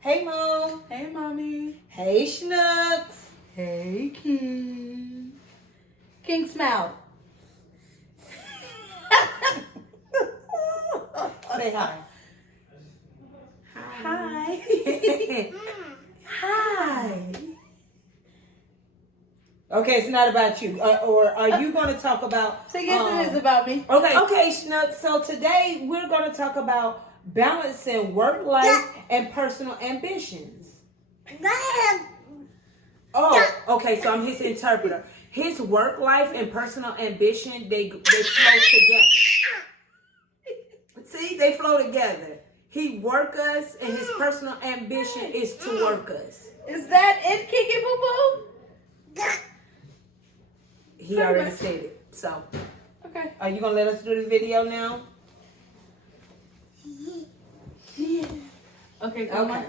Hey, Mom. Hey, Mommy. Hey, Schnooks. Hey, King. King smile. Say hi. Hi. Hi. Okay, it's not about you. Or are you going to talk about... So yes, it is about me. Okay, Schnooks. So today we're going to talk about balancing work life and personal ambitions. Oh, okay. So I'm his interpreter. His work life and personal ambition, they flow together. See, they flow together. He work us, and his personal ambition is to work us. Is that it, Kiki Boo Boo? He already said it. So, Okay. are you gonna let us do the video now? Yeah. Okay, come on.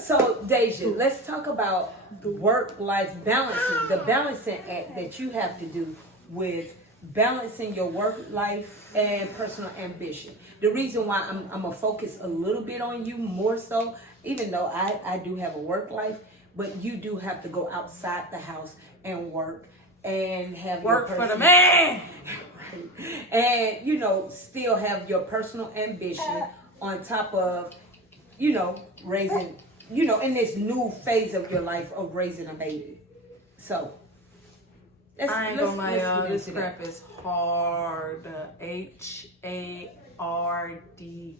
So, Deja, let's talk about the work-life balancing, the balancing act that you have to do with balancing your work life and personal ambition. The reason why I'm gonna focus a little bit on you more so, even though I do have a work life, but you do have to go outside the house and work and have Work your for the man. Right. And still have your personal ambition on top of raising, in this new phase of your life of raising a baby. So I ain't gonna lie, y'all. get This into that. crap is hard. HARD,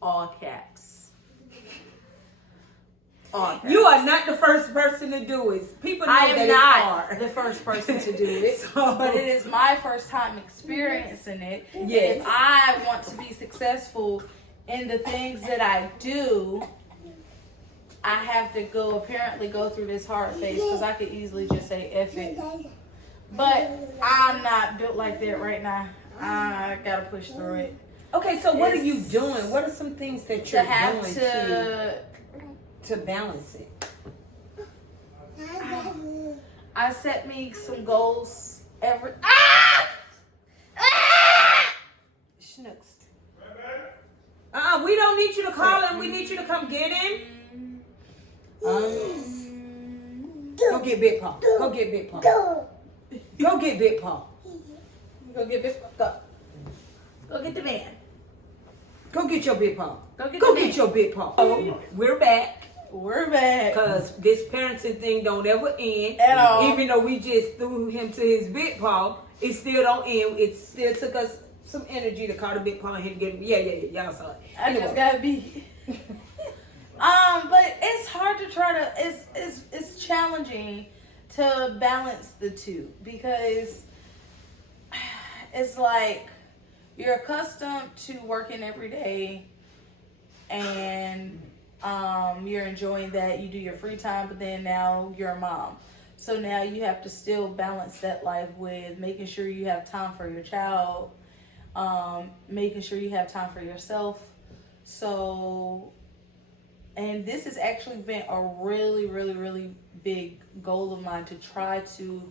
all caps. All caps. You are not the first person to do it. People know I that am it's not hard. the first person to do it, So- but it is my first time experiencing it. Yes. If I want to be successful in the things that I do, I have to go through this hard phase, because I could easily just say F it. But I'm not built like that right now. I gotta push through it. Okay, so what are you doing? What are some things that To you're have doing to balance it? I set me some goals every. Schnooks. We don't need you to call him. We need you to come get him. Go get Big Paw. Go get Big Paw. Go get Big Paw. Go get this. Go get the man. Go get your Big Paw. Go get Go the get man. your Big Paw. Oh, we're back. We're back. Because this parenting thing don't ever end. At all. Even though we just threw him to his Big Paw, it still don't end. It still took us some energy to call the Big Paw and him get him. Yeah. Y'all saw it. I just gotta be. But it's hard to try to. It's challenging to balance the two, because it's like you're accustomed to working every day, and you're enjoying that. You do your free time, but then now you're a mom. So now you have to still balance that life with making sure you have time for your child, making sure you have time for yourself. So, and this has actually been a really, really, really big goal of mine, to try to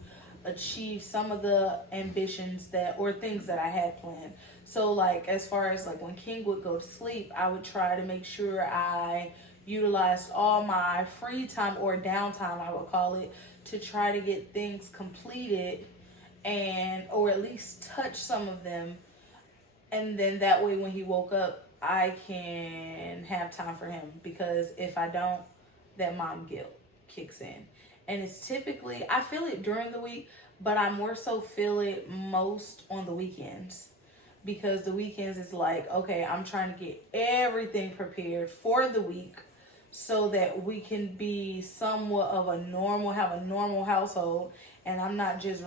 achieve some of the ambitions or things that I had planned. So like, as far as like when King would go to sleep, I would try to make sure I utilized all my free time, or downtime I would call it, to try to get things completed, or at least touch some of them. And then that way when he woke up, I can have time for him, because if I don't, that mom guilt kicks in. And it's typically, I feel it during the week, but I more so feel it most on the weekends, because the weekends is like, okay, I'm trying to get everything prepared for the week so that we can be somewhat of have a normal household, and I'm not just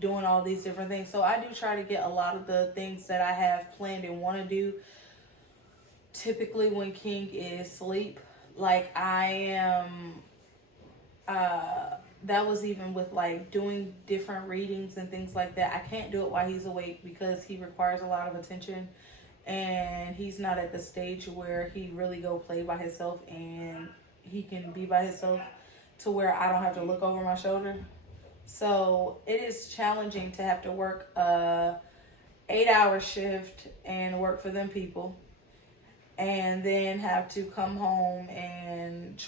doing all these different things. So I do try to get a lot of the things that I have planned and want to do typically when King is asleep. Like I am, that was even with like doing different readings and things like that. I can't do it while he's awake, because he requires a lot of attention, and he's not at the stage where he really go play by himself and he can be by himself to where I don't have to look over my shoulder. So it is challenging to have to work a 8-hour shift and work for them people, and then have to come home and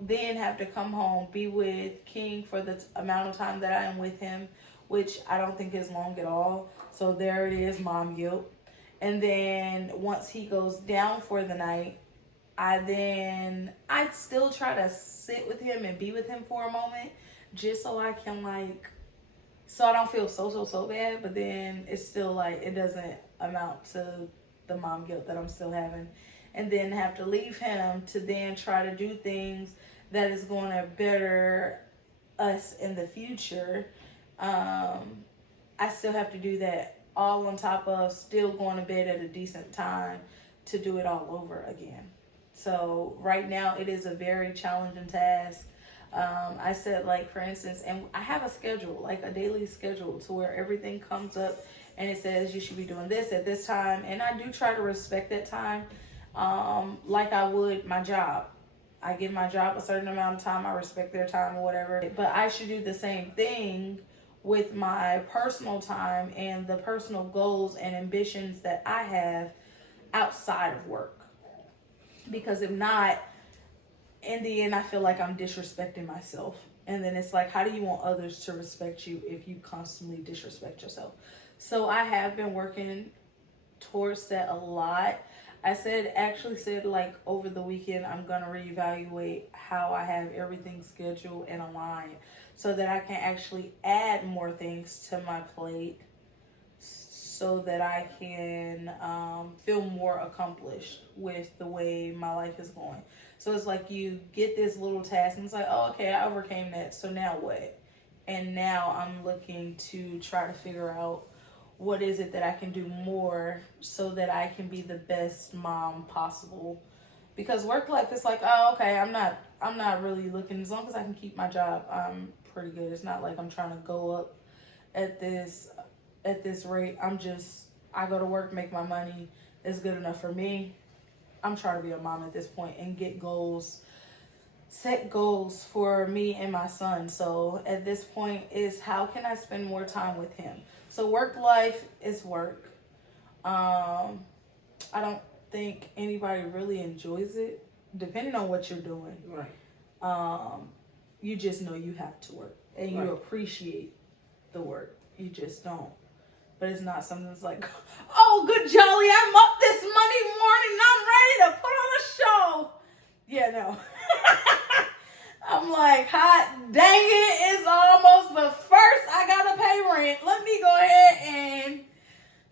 then have to come home, be with King for the amount of time that I am with him, which I don't think is long at all. So there it is, mom guilt. And then once he goes down for the night, I still try to sit with him and be with him for a moment, just so I can so I don't feel so bad. But then it's still it doesn't amount to the mom guilt that I'm still having. And then have to leave him to then try to do things that is going to better us in the future. I still have to do that, all on top of still going to bed at a decent time to do it all over again. So right now it is a very challenging task. I said, for instance, and I have a schedule, a daily schedule, to where everything comes up and it says you should be doing this at this time. And I do try to respect that time, like I would my job. I give my job a certain amount of time. I respect their time or whatever. But I should do the same thing with my personal time and the personal goals and ambitions that I have outside of work. Because if not, in the end, I feel like I'm disrespecting myself. And then it's how do you want others to respect you if you constantly disrespect yourself? So I have been working towards that a lot. I actually said over the weekend, I'm going to reevaluate how I have everything scheduled and aligned so that I can actually add more things to my plate so that I can feel more accomplished with the way my life is going. So it's you get this little task and it's oh, okay, I overcame that. So now what? And now I'm looking to try to figure out what is it that I can do more so that I can be the best mom possible. Because work life is oh, okay, I'm not really looking. As long as I can keep my job, I'm pretty good. It's not I'm trying to go up at this rate. I go to work, make my money. It's good enough for me. I'm trying to be a mom at this point and set goals for me and my son. So at this point is how can I spend more time with him? So work life is work. I don't think anybody really enjoys it, depending on what you're doing. Right. You just know you have to work and you appreciate the work. You just don't. But it's not something that's oh, good jolly, I'm up this Monday morning and I'm ready to put on a show. Yeah, no. I'm hot dang it, it's almost, but first I gotta pay rent. Let me go ahead and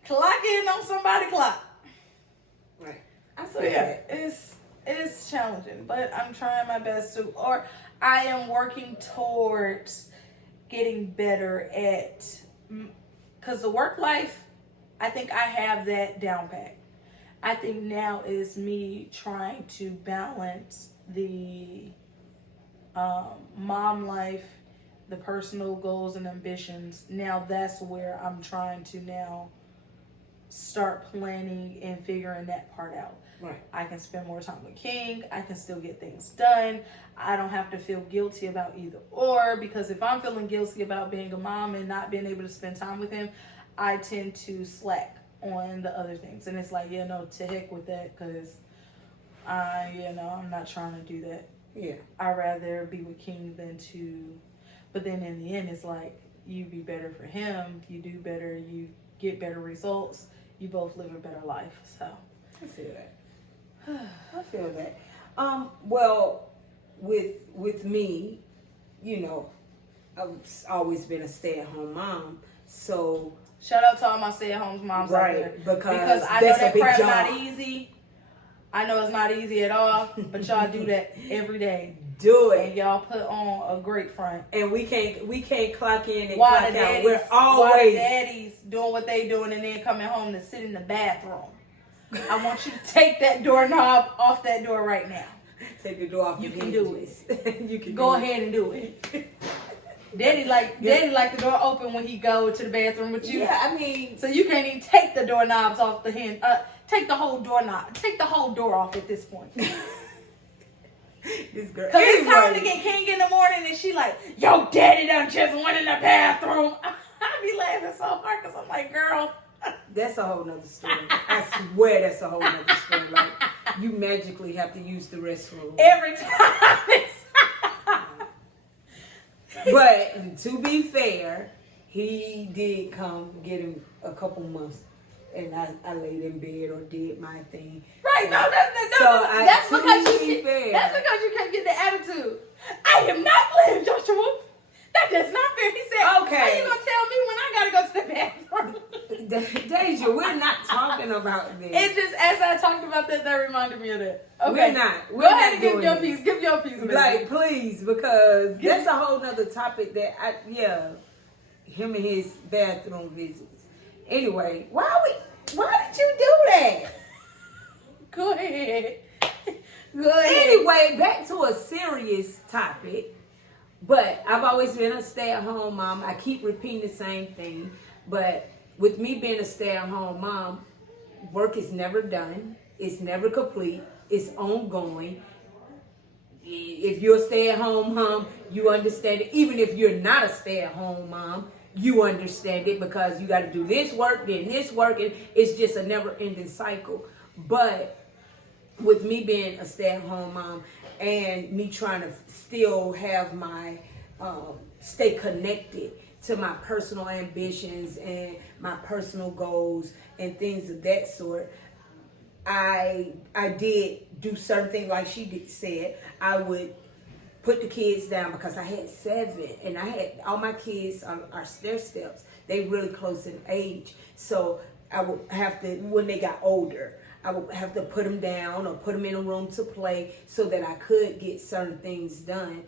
clock in on somebody's clock. Right. So yeah, it's challenging, but I'm trying my best to, or I am working towards getting better at, because the work life, I think I have that down pat. I think now is me trying to balance the mom life, the personal goals and ambitions. Now that's where I'm trying to now start planning and figuring that part out. Right. I can spend more time with King. I can still get things done. I don't have to feel guilty about either or, because if I'm feeling guilty about being a mom and not being able to spend time with him, I tend to slack on the other things. And it's to heck with that, because I'm not trying to do that. Yeah. I'd rather be with King but then in the end, it's you be better for him, you do better, you get better results, you both live a better life. So I feel that. I feel that. Well, with me, I've always been a stay-at-home mom, so shout out to all my stay-at-home moms out there, because I know that crap not easy. I know it's not easy at all, but y'all do that every day. Do it, and y'all put on a great front. And we can't clock in and while clock the out. We're always daddies doing what they doing and then coming home to sit in the bathroom. I want you to take that doorknob off that door right now. Take the door off. You can do it. You can go ahead and do it. Daddy like the door open when he go to the bathroom with you. Yeah, I mean, so you can't even take the doorknobs off the hand. Take the whole doorknob. Take the whole door off at this point. This girl. Cause it's time to get King in the morning, and she yo, daddy done just went in the bathroom. I be laughing so hard, cause I'm girl, That's a whole nother story. I swear that's a whole nother story. Like, you magically have to use the restroom. Every time. But to be fair, he did come get him a couple months, and I laid in bed or did my thing. Right? No, that's because you can't get the attitude. I am not playing, Joshua. That is not fair. He said, Okay. How you gonna tell me when I gotta go to the bathroom? Deja, we're not talking about this. It's just as I talked about that reminded me of that. Okay. We're not. We're Go not ahead and give doing your this. piece. Give your piece, baby. Like, please, because that's a whole nother topic that him and his bathroom visits. Anyway, why did you do that? Go ahead. Anyway, back to a serious topic. But I've always been a stay-at-home mom. I keep repeating the same thing. But with me being a stay-at-home mom, work is never done. It's never complete. It's ongoing. If you're a stay-at-home mom, you understand it. Even if you're not a stay-at-home mom, you understand it because you got to do this work, then this work, and it's just a never-ending cycle. But with me being a stay-at-home mom and me trying to still have my stay connected to my personal ambitions and my personal goals and things of that sort, I did do certain things like she said. I would put the kids down because I had 7 and I had all my kids are stair steps. They really close in age. So I would have to, when they got older, I would have to put them down or put them in a room to play so that I could get certain things done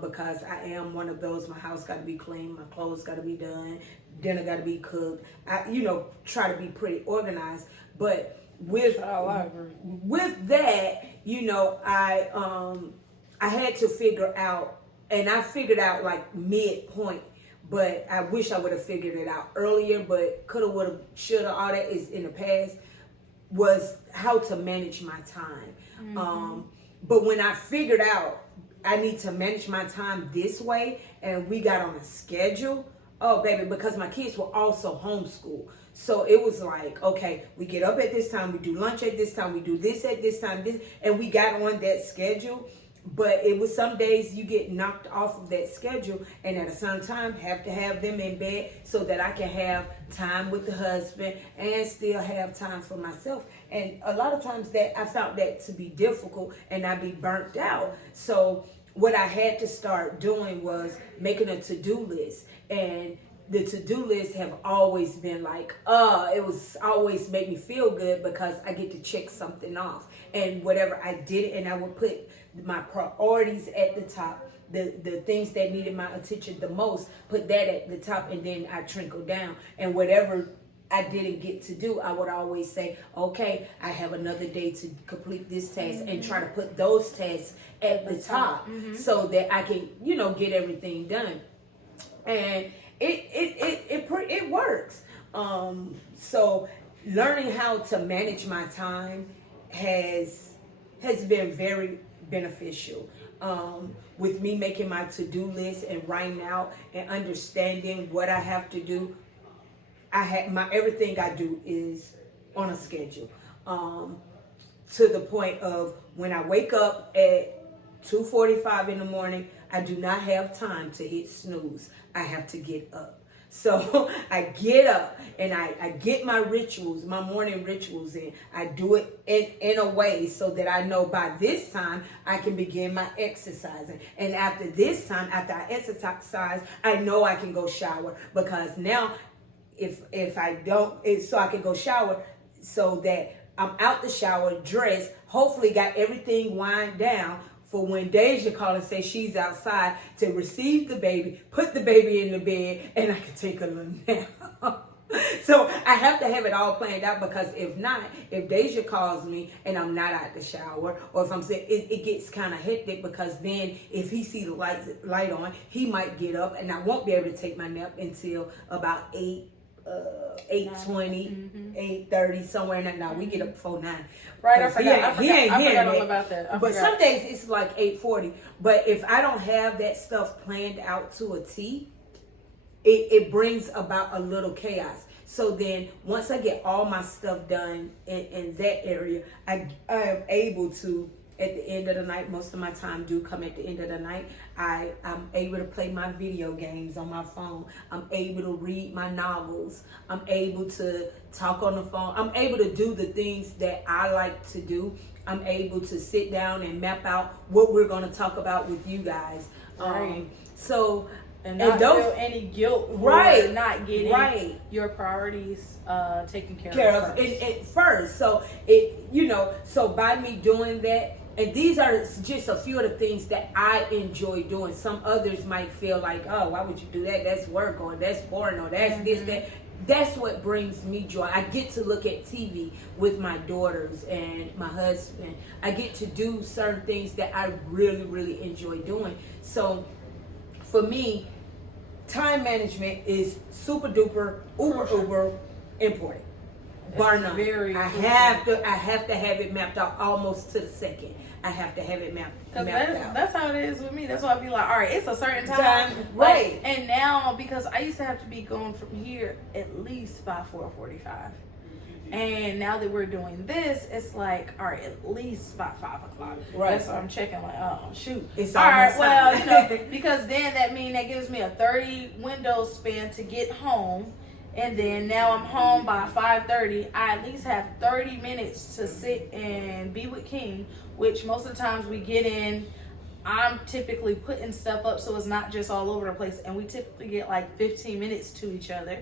because I am one of those. My house got to be clean. My clothes got to be done. Dinner got to be cooked. I, try to be pretty organized. But with that, I had to figure out, and I figured out like midpoint. But I wish I would have figured it out earlier. But coulda, woulda, shoulda, all that is in the past. Was how to manage my time. Mm-hmm. But when I figured out I need to manage my time this way and we got on a schedule, oh baby, because my kids were also homeschooled. So it was like, okay, we get up at this time, we do lunch at this time, we do this at this time, and we got on that schedule. But it was some days you get knocked off of that schedule and at a certain time have to have them in bed so that I can have time with the husband and still have time for myself. And a lot of times that I found that to be difficult and I'd be burnt out. So what I had to start doing was making a to-do list. And the to-do list have always been like, it was always make me feel good because I get to check something off. And whatever I did, and I would put my priorities at the top, the things that needed my attention the most, put that at the top, and then I trickle down. And whatever I didn't get to do, I would always say, okay, I have another day to complete this task, and try to put those tasks at the top so that I can, get everything done. And it works. So learning how to manage my time has been very beneficial. With me making my to-do list and writing out and understanding what I have to do, everything I do is on a schedule. To the point of when I wake up at 2:45 in the morning, I do not have time to hit snooze. I have to get up. So I get up and I get my rituals, my morning rituals in. I do it in a way so that I know by this time I can begin my exercising. And after this time, after I exercise, I know I can go shower, because now if I don't, so I can go shower so that I'm out the shower, dressed, hopefully got everything wind down for when Deja call and say she's outside to receive the baby, put the baby in the bed, and I can take a little nap. So I have to have it all planned out, because if not, if Deja calls me and I'm not out the shower, or if I'm sick, it gets kind of hectic, because then if he see the light on, he might get up and I won't be able to take my nap until about 8:20, 8:30, somewhere in that. Now we get up before 9. Right, I forgot all it. about that. But some days it's like 8:40. But if I don't have that stuff planned out to a T, it brings about a little chaos. So then once I get all my stuff done in that area, I am able to, at the end of the night, most of my time do come at the end of the night, I'm able to play my video games on my phone. I'm able to read my novels. I'm able to talk on the phone. I'm able to do the things that I like to do. I'm able to sit down and map out what we're going to talk about with you guys. Right. So, and not feel any guilt for right, not getting right. your priorities taken care of first. So so by me doing that, and these are just a few of the things that I enjoy doing. Some others might feel like, oh, why would you do that? That's work, or that's boring, or that's this, that. That's what brings me joy. I get to look at TV with my daughters and my husband. I get to do certain things that I really, really enjoy doing. So for me, time management is super duper, uber important. Bar none. I have to have it mapped out almost to the second. I have to have it mapped out. That's how it is with me. That's why I be like, all right, it's a certain time. Right. Like, and now, because I used to have to be going from here at least by 4:45. And now that we're doing this, it's like, all right, at least by 5 o'clock. Right. That's what I'm checking. Like, oh shoot. It's all right. Well, time. because then that gives me a 30 window span to get home. And then now I'm home by 5:30. I at least have 30 minutes to sit and be with King, which most of the times we get in. I'm typically putting stuff up so it's not just all over the place. And we typically get like 15 minutes to each other.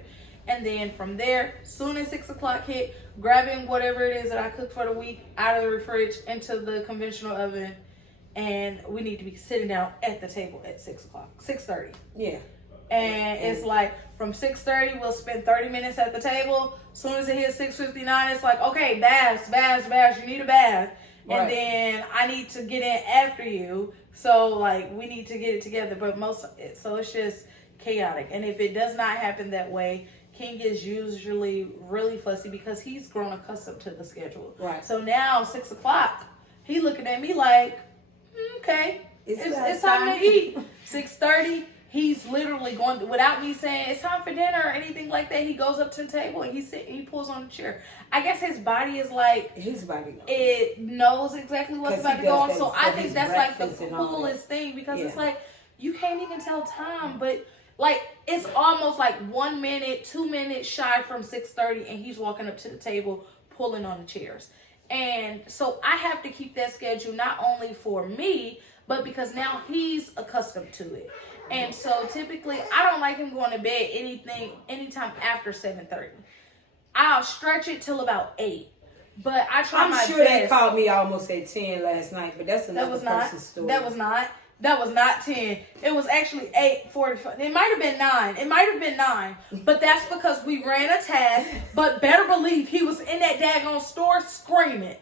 And then from there, soon as 6 o'clock hit, grabbing whatever it is that I cooked for the week out of the fridge into the conventional oven. And we need to be sitting down at the table at 6 o'clock, 6:30. Yeah. And it's like from 6:30, we'll spend 30 minutes at the table. As soon as it hits 6:59, it's like, okay, baths. You need a bath. Right. And then I need to get in after you. So, like, we need to get it together. But so it's just chaotic. And if it does not happen that way, King is usually really fussy because he's grown accustomed to the schedule. Right. So now, 6 o'clock, he looking at me like, okay, it's time to eat. 6:30. He's literally going, without me saying it's time for dinner or anything like that. He goes up to the table and he pulls on the chair. I guess his body is like, his body knows. It knows exactly what's about to go on. So I think that's like the coolest thing because it's like, you can't even tell time, but like, it's almost like 1 minute, 2 minutes shy from 6:30 and he's walking up to the table, pulling on the chairs. And so I have to keep that schedule not only for me, but because now he's accustomed to it. And so typically, I don't like him going to bed anytime after 7:30. I'll stretch it till about 8. But I try my best. I'm sure they called me almost at 10 last night, but that's another person's story. That was not 10. It was actually 8:45. It might have been 9. But that's because we ran a task. But better believe he was in that daggone store screaming.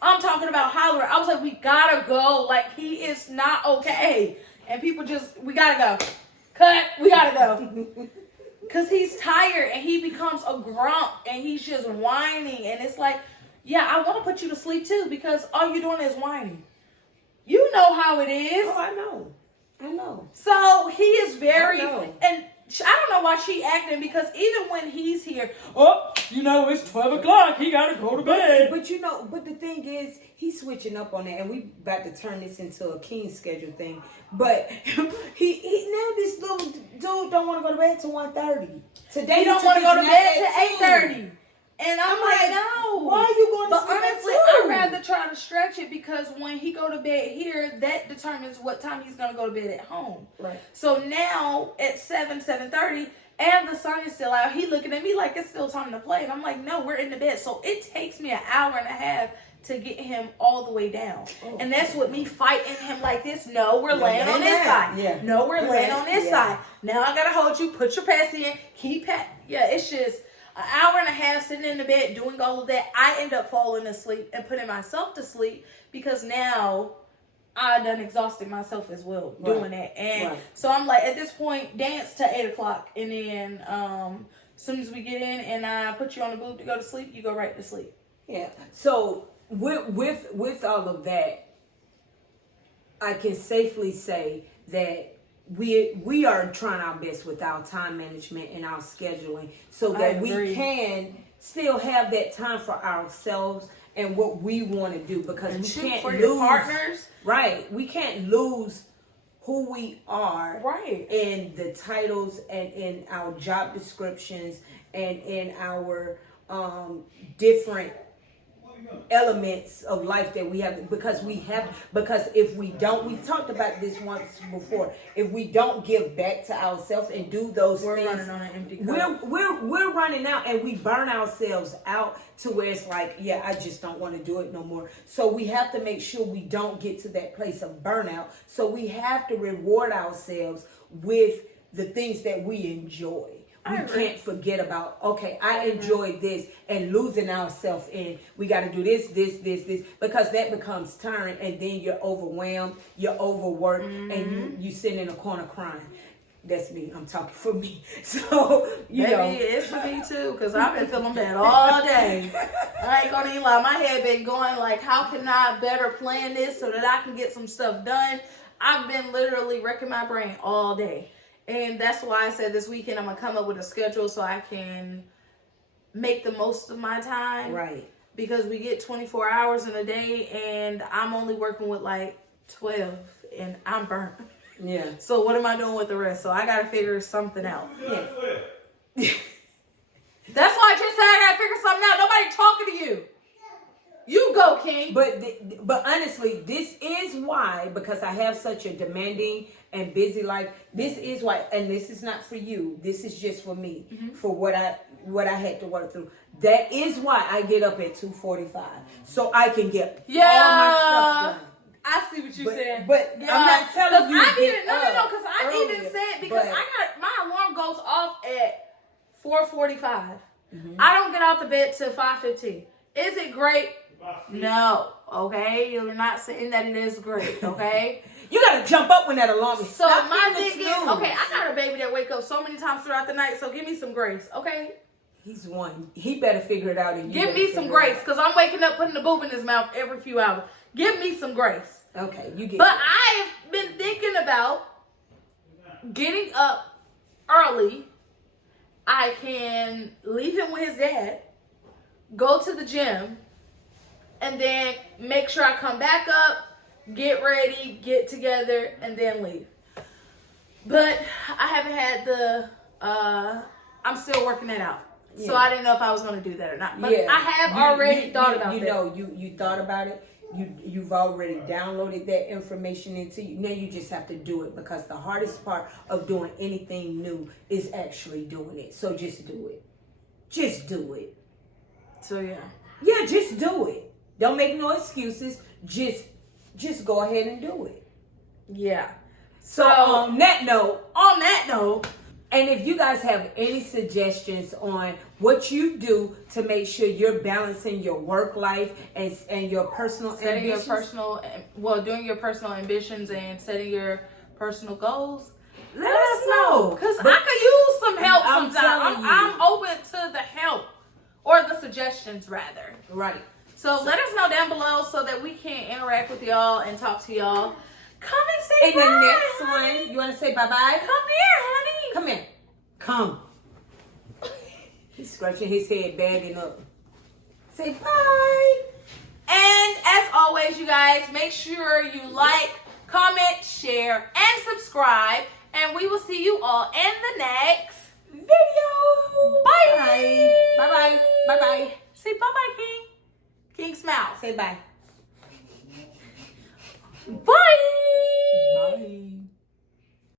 I'm talking about hollering. I was like, we gotta go. Like, he is not okay. And people we gotta go. Cut, we gotta go. Because he's tired and he becomes a grump and he's just whining. And it's like, yeah, I want to put you to sleep too because all you're doing is whining. You know how it is. Oh, I know. So he is very, and I don't know why she acting because even when he's here, it's 12 o'clock. He got to go to bed. But the thing is, he's switching up on that, and we about to turn this into a King schedule thing. But he now this little dude don't want to go to bed till 1:30. Today he don't want to go to bed till 8:30. And I'm like, no. Why are you going to sleep? But honestly, I'd rather try to stretch it because when he go to bed here, that determines what time he's going to go to bed at home. Right. So now at 7:30, and the sun is still out, he looking at me like it's still time to play. And I'm like, no, we're in the bed. So it takes me an hour and a half to get him all the way down. Oh, and that's what me fighting him like this. No, we're laying on this side. Yeah. No, we're laying on this side. Now I got to hold you, put your pass in, keep pat. Yeah, it's just an hour and a half sitting in the bed doing all of that. I end up falling asleep and putting myself to sleep because now I done exhausted myself as well doing that. And so I'm like, at this point, dance to 8 o'clock. And then as soon as we get in and I put you on the boob to go to sleep, you go right to sleep. Yeah. So with all of that, I can safely say that we are trying our best with our time management and our scheduling so that we agree. can still have that time for ourselves and what we want to do, because And we shoot can't for lose your partners. right. We can't lose who we are Right. in the titles and in our job descriptions and in our different elements of life that we have, because if we don't, we've talked about this once before, if we don't give back to ourselves and do those We're things, running on an empty cup. we're running out, and we burn ourselves out to where it's like, yeah, I just don't want to do it no more. So we have to make sure we don't get to that place of burnout. So we have to reward ourselves with the things that we enjoy. We can't forget about, okay, I enjoyed this, and losing ourselves in, we got to do this, because that becomes tiring, and then you're overwhelmed, you're overworked, and you sit in a corner crying. That's me. I'm talking for me. So, you know. Maybe it's for me too, because I've been feeling bad all day. I ain't gonna even lie. My head been going like, how can I better plan this so that I can get some stuff done? I've been literally wrecking my brain all day. And that's why I said this weekend I'm going to come up with a schedule so I can make the most of my time. Right. Because we get 24 hours in a day and I'm only working with like 12 and I'm burnt. Yeah. So what am I doing with the rest? So I got to figure something out. Yeah. That's why I just said I got to figure something out. Nobody talking to you. You go, King. But honestly, this is why, because I have such a demanding and busy life. This is why, and this is not for you. This is just for me, for what I had to work through. That is why I get up at 2:45, so I can get all my stuff done. I see what you said. But I'm not telling you to get up because I even earlier, said, because but- I got, my alarm goes off at 4:45. I don't get out the bed till 5:15. Is it great? No. Okay, you're not saying that it is great. Okay. You gotta jump up when that alarm is. So Stop my being a thing is, snooze. okay, I got a baby that wake up so many times throughout the night. So give me some grace, okay? He's one. He better figure it out. And you Give better me some figure it grace, because I'm waking up putting the boob in his mouth every few hours. Give me some grace. out. Okay, you get. But it. I've been thinking about getting up early. I can leave him with his dad, go to the gym, and then make sure I come back up, get ready, get together, and then leave. But I haven't had I'm still working it out. Yeah. So I didn't know if I was going to do that or not. But Yeah. I have already thought about you that. know, you thought about it. You've already downloaded that information into you. Now you just have to do it, because the hardest part of doing anything new is actually doing it. So just do it. Just do it. So yeah. Yeah, just do it. Don't make no excuses. Just go ahead and do it. Yeah. So on that note, And and if you guys have any suggestions on what you do to make sure you're balancing your work life and your personal setting your ambitions, doing your personal ambitions and setting your personal goals, let us know. because But I could use some help I'm sometimes. telling you. I'm open to the help, or the suggestions rather. right. So let us know down below so that we can interact with y'all and talk to y'all. Come and say In bye. the next honey. one, you want to say bye-bye? Come here, honey. Come here. Come. He's scratching his head, bagging up. Say bye. And as always, you guys, make sure you like, comment, share, and subscribe. And we will see you all in the next Video. Bye. Bye-bye. Bye-bye. Say bye-bye, King. King smile. Say bye. Bye.